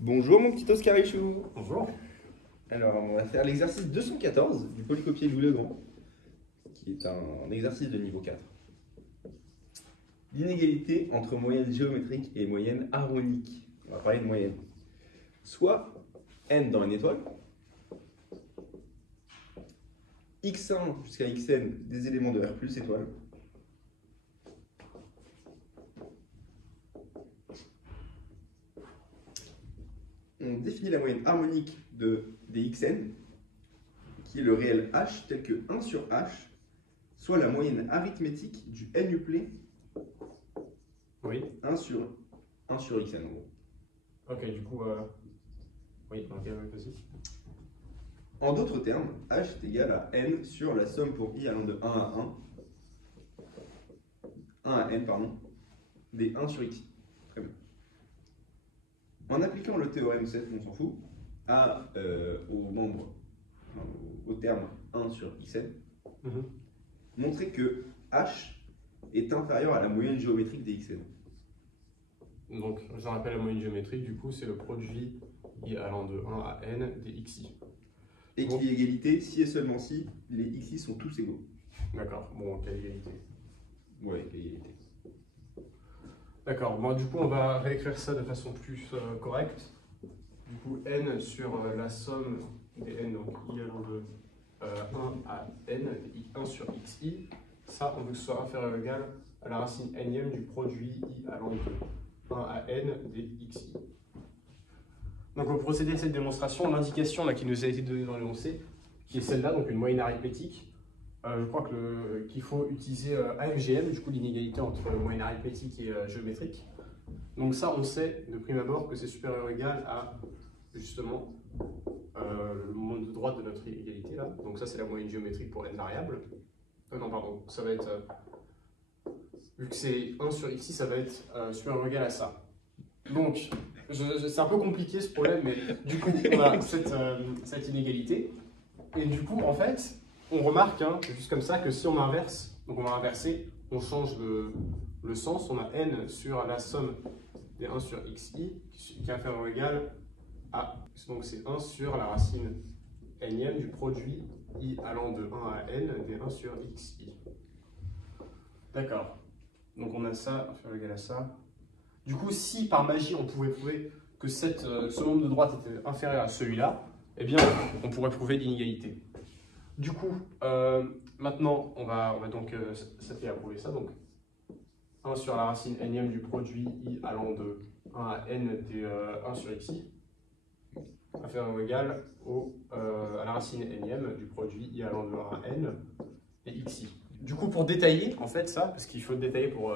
Bonjour mon petit Oscarichou. Bonjour. Alors on va faire l'exercice 214 du polycopier Louis-le-Grand, qui est un exercice de niveau 4. L'inégalité entre moyenne géométrique et moyenne harmonique. On va parler de moyenne. Soit n dans une étoile, x1 jusqu'à xn des éléments de R plus étoile, on définit la moyenne harmonique des xn, qui est le réel h tel que 1 sur h, soit la moyenne arithmétique du n-uplet Oui. 1 sur xn en gros. Ok, du coup, oui, ok, vas-y. En d'autres termes, h est égal à n sur la somme pour i allant de 1 à 1 à n, des 1 sur xi. Très bien. En appliquant le théorème 7, on s'en fout, au terme 1 sur xn, montrer que h est inférieur à la moyenne géométrique des xn. Donc, je rappelle la moyenne géométrique, du coup, c'est le produit i allant de 1 à n des xi. Et qu'il y ait égalité si et seulement si les xi sont tous égaux. D'accord, bon, quelle égalité? Ouais, égalité. D'accord, bon, du coup, on va réécrire ça de façon plus correcte. Du coup, n sur la somme des n, donc i allant de 1 à n, des 1 sur xi, ça, on veut que ce soit inférieur ou égal à la racine nème du produit i allant de 1 à n des xi. Donc, pour procéder à cette démonstration, l'indication qui nous a été donnée dans l'énoncé, qui est celle-là, donc une moyenne arithmétique, je crois qu'il faut utiliser AMGM, du coup l'inégalité entre moyenne arithmétique et géométrique. Donc ça, on sait de prime abord que c'est supérieur ou égal à justement le moment de droite de notre égalité là. Donc ça, c'est la moyenne géométrique pour n variables. Non, pardon, ça va être, vu que c'est 1 sur xi, ça va être supérieur ou égal à ça. Donc, c'est un peu compliqué ce problème, mais du coup, on a cette inégalité. Et du coup, en fait, on remarque, juste comme ça, que si on inverse, donc on va inverser, on change le sens, on a n sur la somme des 1 sur xi, qui est inférieur ou égal à, donc c'est 1 sur la racine nème du produit i allant de 1 à n des 1 sur xi. D'accord. Donc on a ça, inférieur ou égal à ça. Du coup, si par magie on pouvait prouver que ce nombre de droites était inférieur à celui-là, eh bien, on pourrait prouver l'inégalité. Du coup, maintenant, on va donc s'atteler à prouver ça. Donc, 1 sur la racine nème du produit i allant de 1 à n des 1 sur xi, inférieur ou égal à la racine nème du produit i allant de 1 à n des xi. Du coup, pour détailler, en fait, ça, parce qu'il faut détailler pour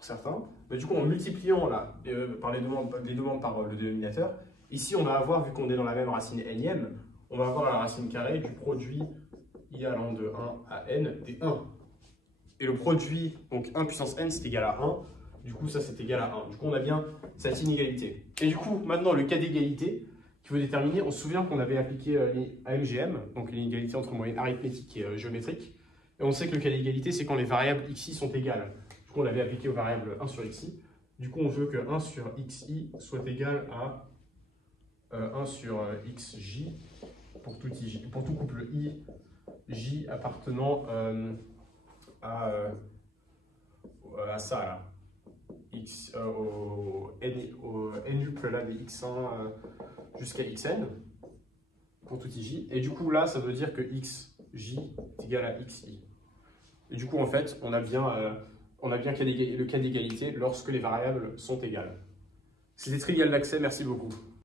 certains, mais du coup, en multipliant là, par les demandes par le dénominateur, ici, on va avoir, vu qu'on est dans la même racine nème, on va avoir la racine carrée du produit i allant de 1 à n des 1. Et le produit, donc 1 puissance n, c'est égal à 1. Du coup, ça, c'est égal à 1. Du coup, on a bien cette inégalité. Et du coup, maintenant, le cas d'égalité qu'il faut déterminer, on se souvient qu'on avait appliqué AMGM, donc l'inégalité entre moyenne arithmétique et géométrique. Et on sait que le cas d'égalité, c'est quand les variables xi sont égales. Du coup, on l'avait appliqué aux variables 1 sur xi. Du coup, on veut que 1 sur xi soit égal à 1 sur xj pour tout couple i, j appartenant à ça là, au nup là des x1 jusqu'à xn pour tout ij. Et du coup là, ça veut dire que xj est égal à xi. Et du coup, en fait, on a bien le cas d'égalité lorsque les variables sont égales. C'était Trivial d'accès, merci beaucoup.